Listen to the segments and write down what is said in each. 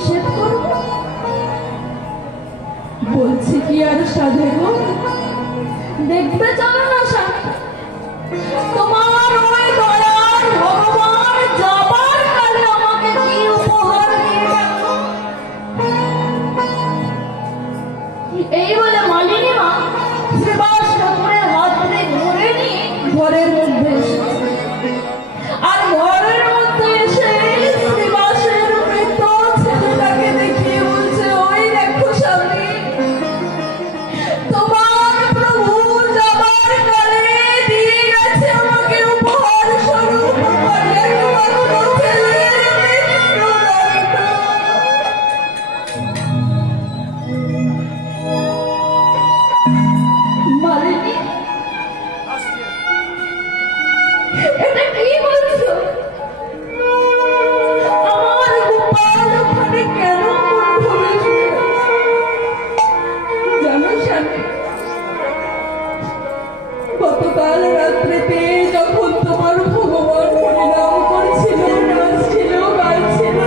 নিষেধ করো? বলছি কি আর সাধে গো, দেখবে জানো না স্বামী, তোমার ওই দয়ার ভগবান যাবার কালে আমাকে কি উপহার দিয়ে গেল। এই বলে মালিনী মা শ্রীবাস ঠাকুরের হাত ধরে ধরে নিয়ে ঘরের মধ্যে এসেছে। আর ঘরের মধ্যে এসে শ্রীবাসের মৃত ছেলেটাকে দেখিয়ে বলছে, ওই দেখো স্বামী, তোমার প্রভু যাবার কালে দিয়ে গেছে আমাকে উপহার স্বরূপ আমার একমাত্র ছেলের মৃত্যুদণ্ড। মালিনী, এটা কি বলছো? আমার গোপাল ওখানে কেন মন ভরেছে? জানো স্বামী, গতকাল রাত্রিতে যখন তোমার ভগবান হরিনাম করছিল, নাচছিল, গাইছিল,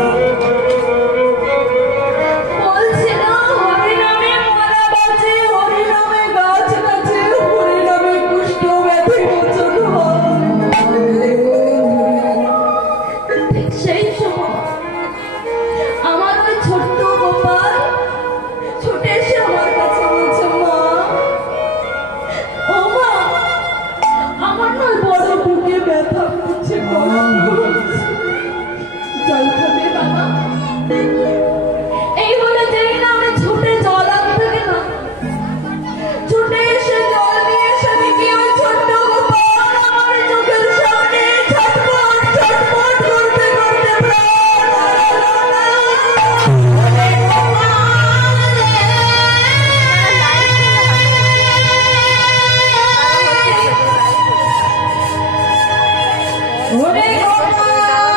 বলছিল হরিনামে মারা বাজে, হরিনামে গাছ নাচে, হরিনামে কুষ্ঠ ব্যাধি মোচন হয়। ঠিক সেই সময় আমার ওই ছোট্ট গোপাল ছুটে এসে আমার কাছে বলছে, মা, ও মা, আমার না বড় বুকে ব্যথা করছে, কষ্ট হচ্ছে, জল খাবে বাবা? এই বলে যেই না আমি ছুটে জল আনতে গেলাম, ছুটে এসে জল নিয়ে এসে দেখি ওই ছোট্ট গোপাল আমার চোখের সামনে ছটফট ছটফট করতে করতে প্রাণ ওরে গোপাল রে,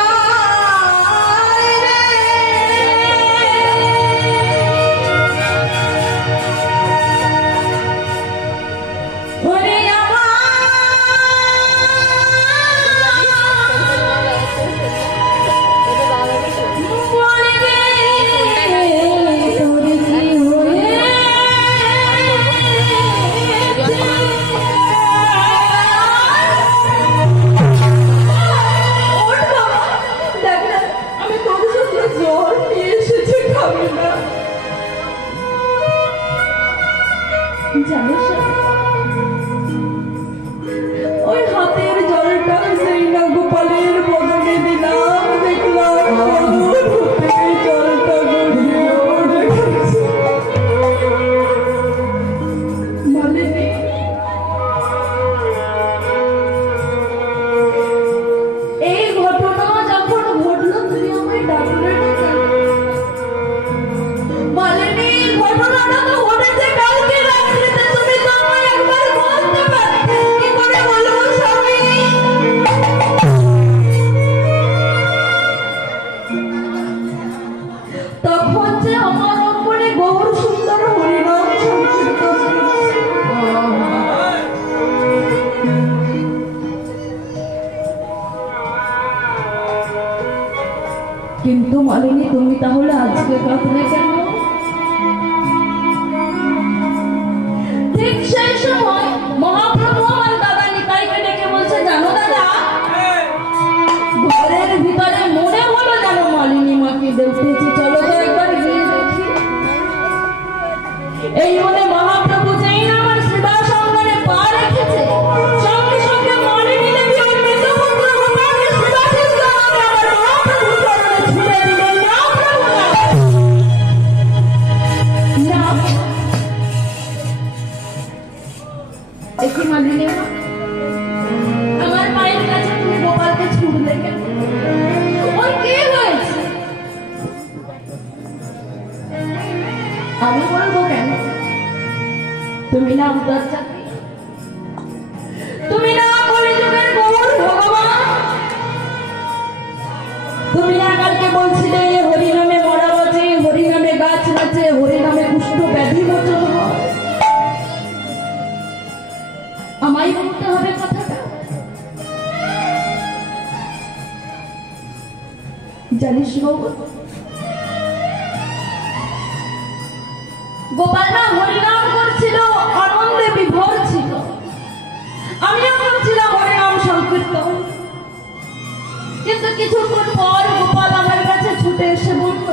ওরে আমি তোর জন্য জল নিয়ে এসেছি, খাবি না? জানিস ওই হাতের জলটা যেই না গোপালের বদনে দিলাম, দেখলাম জলটা গড়িয়ে গেছে। মালিনী, এই ঘটনা যখন ঘটলো তুমি আমায় ডাকলে না কেন? মালিনী, ঘটনাটা তো ঘটেছে কালকে রাত্রিতে, তুমি তো আমায় একবার বলতে পারতে। কি করে বলবো স্বামী? তখন যে আমার অঙ্গনে গৌর সুন্দর হরিনাম সংকীর্তন করছে। কিন্তু মালিনী, তুমি তাহলে আজকে কাঁদলে কেন? ঠিক সেই সময় মহাপ্রভু আমার দাদা নিতাইকে ডেকে বলছে, জানো দাদা, ঘরের ভিতরে মনে হলো যেন মালিনী মাকে দেখতেছি, চলো তো একবার গিয়ে দেখি। এই বলে মহাপ্রভু যেই না আমার শ্রীবাস অঙ্গনে পা রেখেছে, সঙ্গে সঙ্গে মালিনী দেবী ওই মৃত পুত্র গোপালকে শ্রীবাসের চরণে আমার মহাপ্রভুর চরণে ছুঁড়ে দিলেন। না প্রভু, না। দেখি মালিনী মা, আমার মায়ের কাছে তুমি গোপালকে ছুঁড়লে কেন? ওর কি হয়েছে? আমি বলবো কেন? তুমি না উদার চাকরি, তুমি না কলিযুগের গৌর ভগবান, তুমি না কালকে বলছিলে হরিনামে মরা বাজে, হরিনামে গাছ নাচে, হরিনামে কুষ্ঠ ব্যাধি মোচন হয়। আমায় বলতে হবে কথাটা। জানিস বাবু, গোপাল না হরিনাম করছিল, আনন্দে বিভোর ছিল। আমিও করছিলাম হরিনাম সংকীর্তন। কিন্তু কিছুক্ষণ পর গোপাল আমার কাছে ছুটে এসে বলল,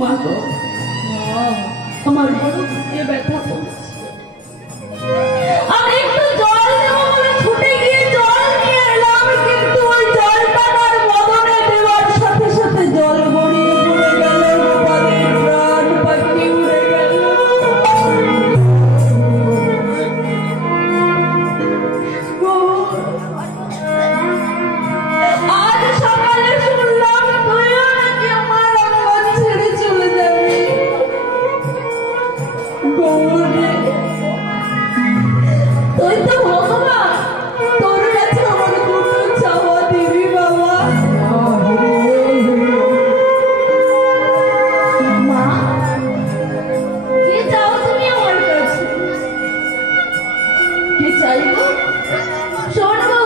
মা গো, আমার বড় বুকে ব্যথা করছে। আমি একটু জল দেবো বলে ছুটে গিয়ে জল নিয়ে এলাম, কিন্তু ওই জলটা তার বদনে দেওয়ার সাথে সাথে জল গড়িয়ে পড়ে গেল, গোপালের প্রাণ পাখি উড়ে গেল। আজ সকালে শুনলাম তুইও নাকি আমার অঙ্গন ছেড়ে চলে যাবি। গৌরে, তুই তো ভগবান, তোর কাছে আমার কোনো চাওয়া দিবি বাবা। মা, কি চাও তুমি আমার কাছে? কি চাইবো? শোনো,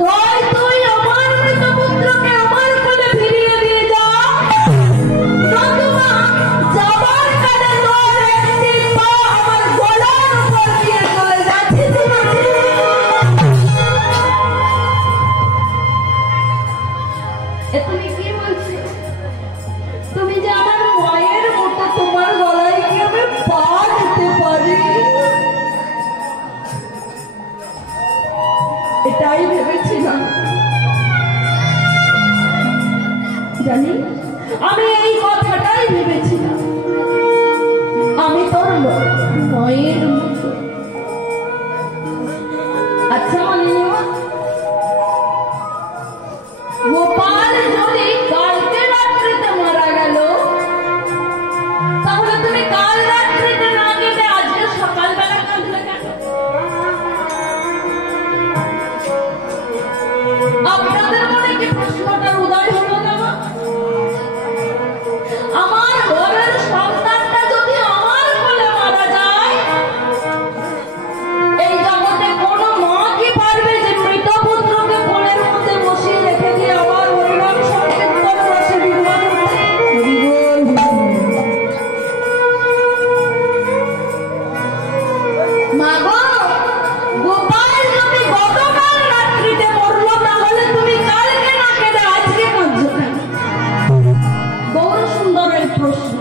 হয় তুই আমার মৃত পুত্রকে আমার কোলে ফিরিয়ে দিয়ে যা, নতুবা যাবার কালে তোর একটি পা আমার গলার উপর দিয়ে চলে যাচ্ছে। তুমি কি বলছো? তুমি যে আমার মায়ের মতো, তোমার গলায় কি আমি পা দিতে পারি? এটাই ভেবেছিলাম। জানি, আমি এই কথাটাই ভেবেছিলাম। আমি তোর মায়ের মতো। আচ্ছা মানিনি মা, গোপাল যদি কালকে রাত্রিতে মারা গেল, তাহলে তুমি কাল রাত্রিতে না কেটে আজকে সকালবেলা কাঁদলে কেন? আপনাদের মনে কি প্রশ্নটার উদয় হলো না? আমার ঘরের সন্তানটা যদি আমার কোলে মারা যায়, এই জগতে কোনো মা কি পারবে যে মৃত পুত্রকে কোলের মধ্যে বসিয়ে রেখে দিয়ে আমার হরিনাম সংকীর্তন রসে বিভোর করতে? মা গো, গোপাল যদি গতকাল রাত্রিতে মরলো, তাহলে তুমি কালকে না কেঁদে আজকে কাঁদছো কেন? বড় সুন্দর এই প্রশ্ন।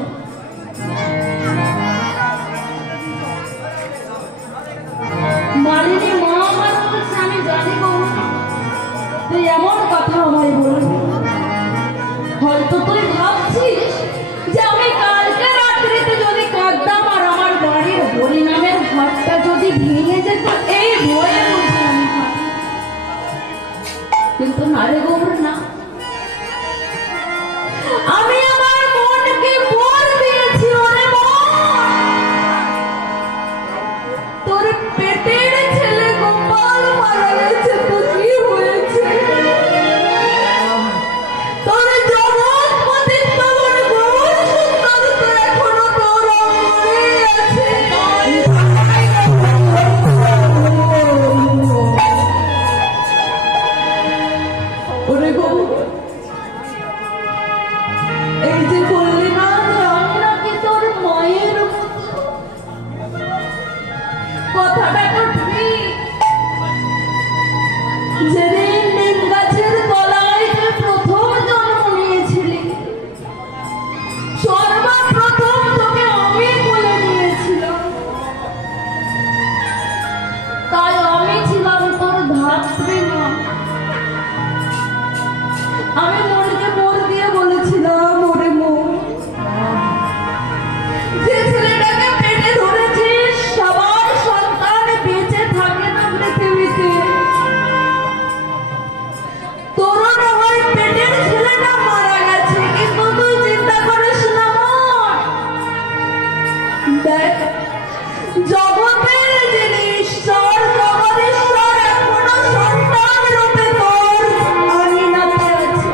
মালিনী মা আমার বলছে, আমি জানি গো, তুই এমন কথা আমায় বলবি। হয়তো তুই ভাবছিস যে আমি কালকে রাত্রিতে যদি কাঁদতাম আর আমার বাড়ির হরিনামের হাতটা যদি ভেঙে যেত, এই ভয়ে বলছি আমি কাঁদি। কিন্তু না রে গৌর, না। আমি আমার মনকে বর দিয়েছি, ওরে মন, তোর পেটের ছেলে গোপাল মারা গেছে তো কি হয়েছে? তোর জগৎপতি তোর গৌর সুন্দর তো এখনো তোর অঙ্গনেই আছে। ওরে গৌর, এই যে বললি না যে আমি নাকি তোর মায়ের মতো, কথাটা তো ঠিক। যেদিন নিম গাছের তলায় তুই প্রথম জন্ম নিয়েছিলি, সর্বপ্রথম তোকে আমি কোলে নিয়েছিলাম। তাই আমি ছিলাম তোর ধাত্রী মা। আমি মনকে মোর দিয়ে বলেছিলাম, ওরে মন, যে ছেলেটাকে পেটে ধরেছিস সবার সন্তান বেঁচে থাকে না পৃথিবীতে। তোরও না হয় পেটের ছেলেটা মারা গেছে, কিন্তু তুই চিন্তা করিস না মন। দেখ, জগতের যিনি ঈশ্বর, জগদীশ্বর এখনো সন্তান রূপে তোর আঙিনাতে আছে।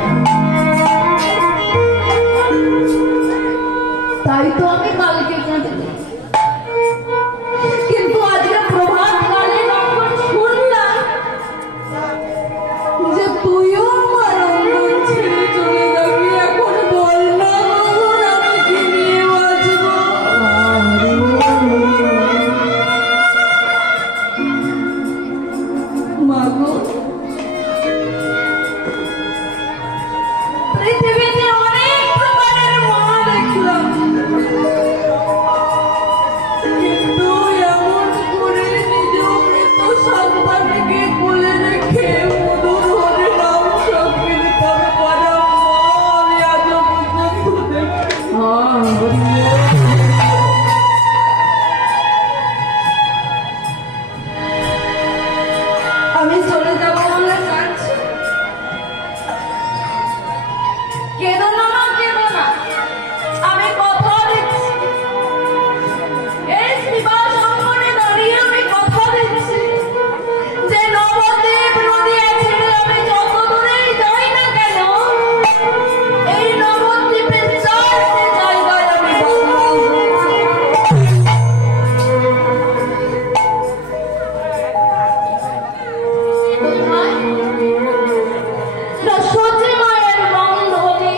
সচি মায়ের বন্ধনে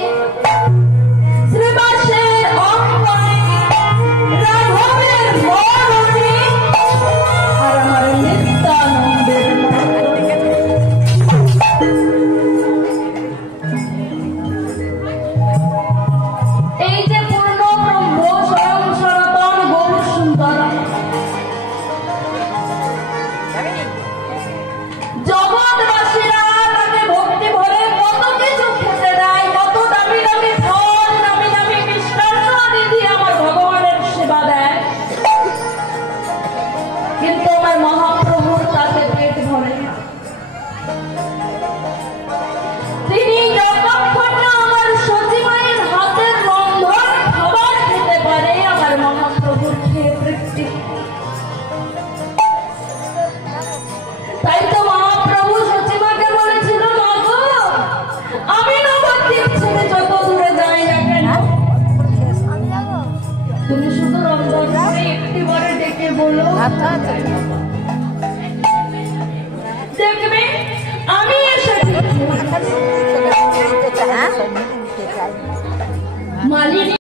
শ্রীবাসের অঙ্গনে রাঘবের বরণে আর আমার নিত্যানন্দের এই যে পূর্ণ ব্রহ্ম স্বয়ং সনাতন গৌর সুন্দর জগৎবাসীরা তাকে ভক্তি ভরে কত কিছু খেতে দেয়, কত দামি দামি ফল, দামি দামি মিষ্টান্ন আদি দিয়ে আমার ভগবানের সেবা দেয়, কিন্তু আমার মহাপ্রভুর তাতে পেট ভরে না। তিনি যতক্ষণ না আমার সতী মায়ের হাতের রন্ধন খাবার খেতে পারে আমার মহাপ্রভুর খেয়ে তৃপ্তি। তাই তো মহাপ্রভু সচিমাকে বলেছিল, মা গো, আমি নবদ্বীপ ছেড়ে যত দূরে যাই না কেন তুমি শুধু রন্ধন করে একটিবারে ডেকে বলো, দেখবে আমি এসেছি। মালিনী